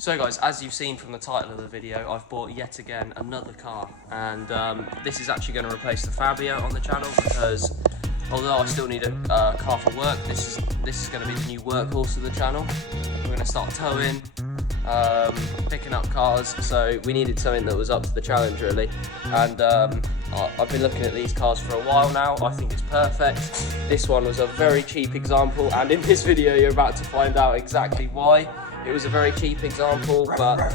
So guys, as you've seen from the title of the video, I've bought yet again another car, and this is actually going to replace the Fabia on the channel, because although I still need a car for work, this is going to be the new workhorse of the channel. We're going to start towing, picking up cars, so we needed something that was up to the challenge really. And I've been looking at these cars for a while now. I think it's perfect. This one was a very cheap example, and in this video you're about to find out exactly why. It was a very cheap example, but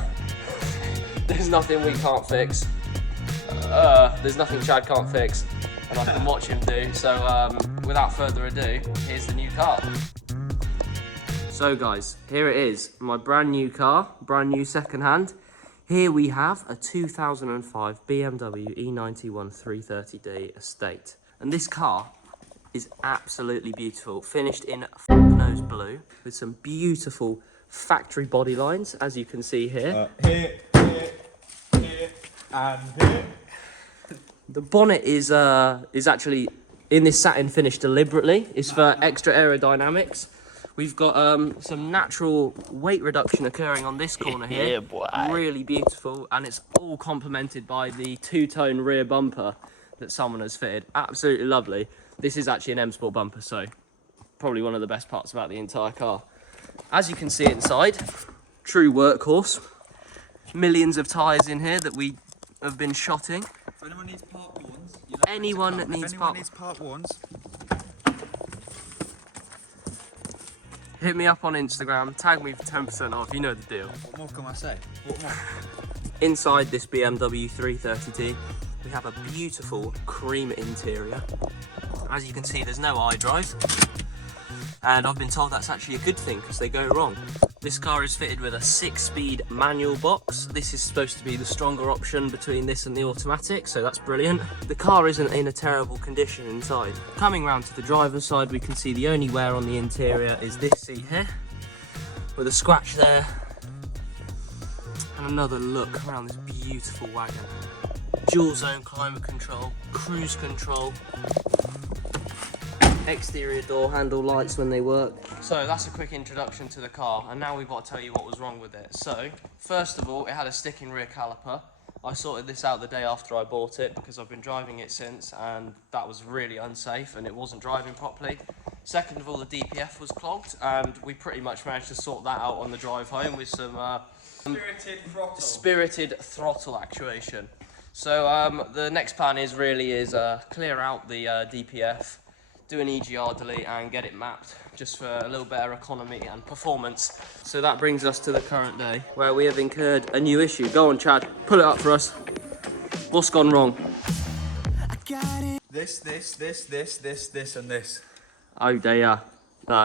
there's nothing we can't fix. There's nothing Chad can't fix, and I can watch him do. So without further ado, here's the new car. So guys, here it is, my brand new car, brand new second hand. Here we have a 2005 BMW E91 330D Estate. And this car is absolutely beautiful, finished in nose blue with some beautiful factory body lines, as you can see here. Here, and here. The bonnet is actually in this satin finish deliberately. It's for extra aerodynamics. We've got some natural weight reduction occurring on this corner here. Yeah, boy. Really beautiful, and it's all complemented by the two-tone rear bumper that someone has fitted. Absolutely lovely. This is actually an M Sport bumper, so probably one of the best parts about the entire car. As you can see inside, true workhorse. Millions of tyres in here that we have been shotting. If anyone needs part ones, anyone that needs part ones, hit me up on Instagram, tag me for 10% off, you know the deal. what more can I say? What more? Inside this BMW 330D, we have a beautiful cream interior. As you can see, there's no iDrive. And I've been told that's actually a good thing because they go wrong. This car is fitted with a 6-speed manual box. This is supposed to be the stronger option between this and the automatic, so that's brilliant. The car isn't in a terrible condition inside. Coming round to the driver's side, we can see the only wear on the interior is this seat here, with a scratch there. And another look around this beautiful wagon. Dual zone climate control, cruise control, exterior door handle lights when they work. So that's a quick introduction to the car, and now we've got to tell you what was wrong with it. So first of all, it had a sticking rear caliper. I sorted this out the day after I bought it because I've been driving it since, and that was really unsafe and it wasn't driving properly. Second of all, the DPF was clogged, and we pretty much managed to sort that out on the drive home with some spirited throttle actuation. So the next plan is clear out the DPF, do an EGR delete and get it mapped just for a little better economy and performance. So that brings us to the current day where we have incurred a new issue. Go on Chad, pull it up for us. What's gone wrong? This, and this. Oh dear.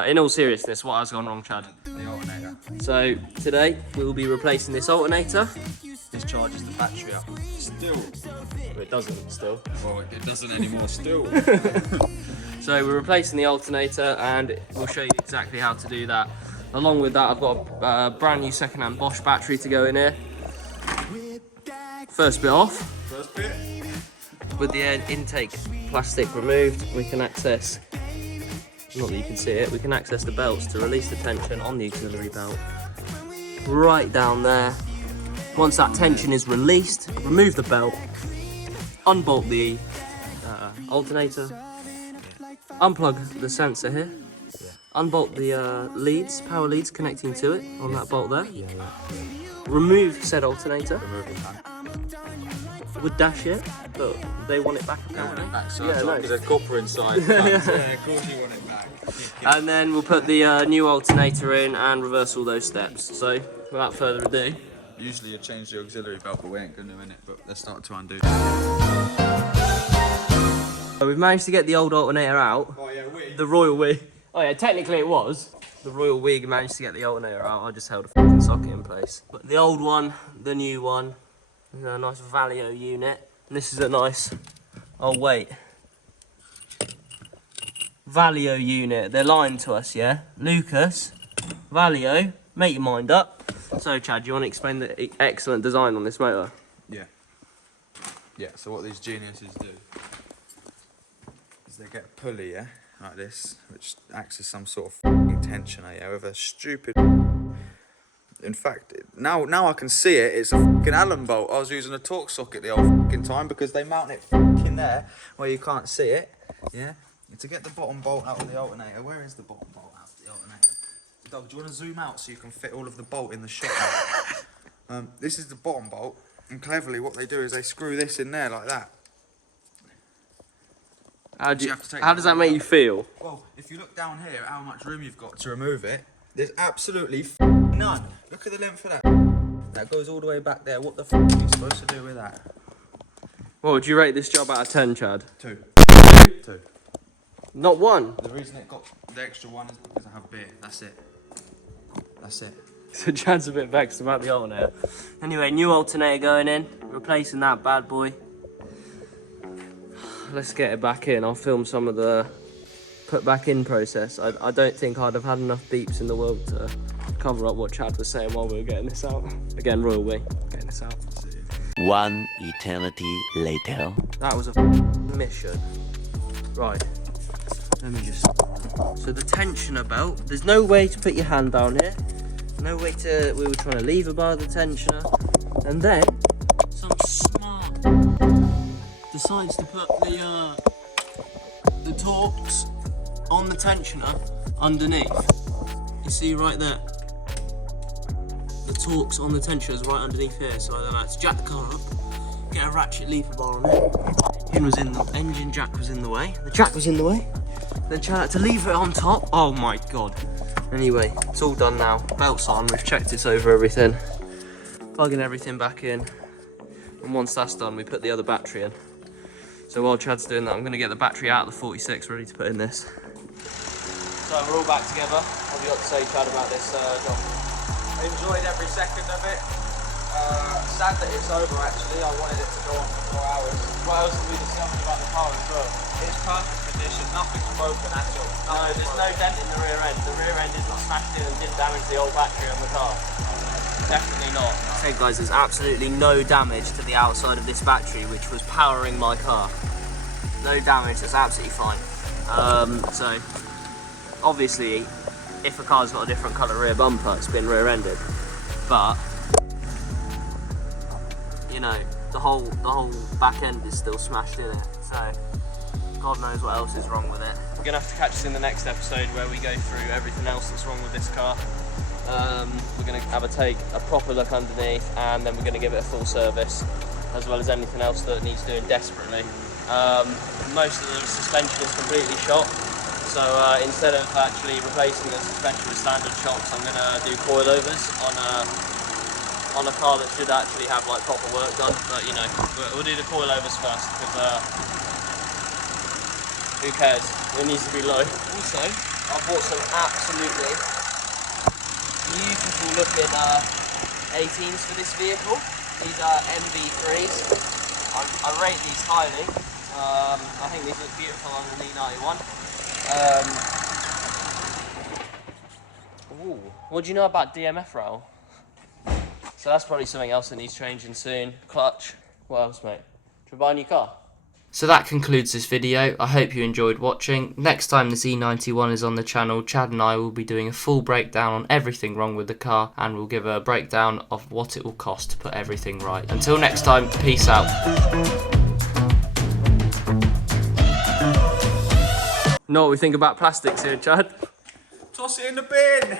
In all seriousness, what has gone wrong, Chad? The alternator. So today we will be replacing this alternator. This charges the battery up. Still. Well, it doesn't still. Well, it doesn't anymore still. So we're replacing the alternator, and we'll show you exactly how to do that. Along with that, I've got a brand new second-hand Bosch battery to go in here. First bit off. First bit. With the air intake plastic removed, we can access, not that you can see it, we can access the belts to release the tension on the auxiliary belt. Right down there. Once that tension is released, remove the belt, unbolt the alternator, unplug the sensor here, unbolt the leads, power leads connecting to it on that bolt there, remove said alternator. Would dash it, but they want it back apparently. Because there's copper inside. Yeah, of course you want it back. And then we'll put the new alternator in and reverse all those steps. So without further ado, Usually you change the auxiliary belt, but we ain't going to in it. But let's start to undo. so we've managed to get the old alternator out. Oh yeah, The Royal Wig. Oh yeah, technically it was. The Royal Wig managed to get the alternator out. I just held a fucking socket in place. But the old one, the new one, is a nice Valio unit. And this is a nice, oh wait, Valio unit. They're lying to us, yeah? Lucas, Valio, make your mind up. So Chad, do you want to explain the excellent design on this motor? Yeah. Yeah, so what these geniuses do is they get a pulley, yeah, like this, which acts as some sort of tensioner, yeah, with a stupid In fact, now I can see it. It's a fucking Allen bolt. I was using a torque socket the old fucking time because they mount it fucking there where you can't see it. Yeah. To get the bottom bolt out of the alternator, where is the bottom bolt out of the alternator? Doug, do you want to zoom out so you can fit all of the bolt in the shot? This is the bottom bolt, and cleverly what they do is they screw this in there like that. How does that make you feel? Well, if you look down here at how much room you've got to remove it, there's absolutely none. Look at the length of that. That goes all the way back there. What the are you supposed to do with that? What would you rate this job out of 10, Chad? 2. 2. Not 1? The reason it got the extra 1 is because I have beer. That's it. That's it. So Chad's a bit vexed about the alternator. Anyway, new alternator going in, replacing that bad boy. Let's get it back in. I'll film some of the put back in process. I don't think I'd have had enough beeps in the world to cover up what Chad was saying while we were getting this out. Again, Royal way, getting this out. 1 eternity later. That was a mission. Right, let me just... So the tensioner belt, there's no way to put your hand down here. No way to... We were trying to lever bar the tensioner. And then, some smart decides to put the Torx on the tensioner underneath. You see right there? The Torx on the tensioner is right underneath here, so I like to jack the car up, get a ratchet lever bar on it. Engine jack was in the way, the jack was in the way. Then Chad had to leave it on top. Oh my god. Anyway, it's all done now. Belt's on, we've checked it's over everything. Plugging everything back in. And once that's done, we put the other battery in. So while Chad's doing that, I'm going to get the battery out of the 46 ready to put in this. So we're all back together. What have you got to say, Chad, about this job? I enjoyed every second of it. Sad that it's over actually. I wanted it to go on for 4 hours. What else have we discovered about the car as well? It's perfect condition, nothing's broken at all. No, there's no dent in the rear end. The rear end isn't smashed in and didn't damage the old battery on the car. Definitely not. Okay guys, there's absolutely no damage to the outside of this battery, which was powering my car. No damage, that's absolutely fine. So, obviously, if a car's got a different colour rear bumper, it's been rear-ended. But, you know, the whole back end is still smashed in it. So, God knows what else is wrong with it. We're gonna have to catch us in the next episode where we go through everything else that's wrong with this car. We're going to have a proper look underneath, and then we're going to give it a full service, as well as anything else that needs doing desperately. Most of the suspension is completely shot, so instead of actually replacing the suspension with standard shocks, I'm going to do coilovers on a car that should actually have like proper work done. But you know, we'll do the coilovers first, because who cares? It needs to be low. Also, I bought some absolutely beautiful looking 18s for this vehicle. These are MV3s. I rate these highly. I think these look beautiful on the E91. Ooh, what do you know about DMF rail? So that's probably something else that needs changing soon. Clutch. What else, mate? Should we buy a new car? So that concludes this video. I hope you enjoyed watching. Next time this E91 is on the channel, Chad and I will be doing a full breakdown on everything wrong with the car, and we'll give a breakdown of what it will cost to put everything right. Until next time, peace out. Know what we think about plastics here, Chad? Toss it in the bin!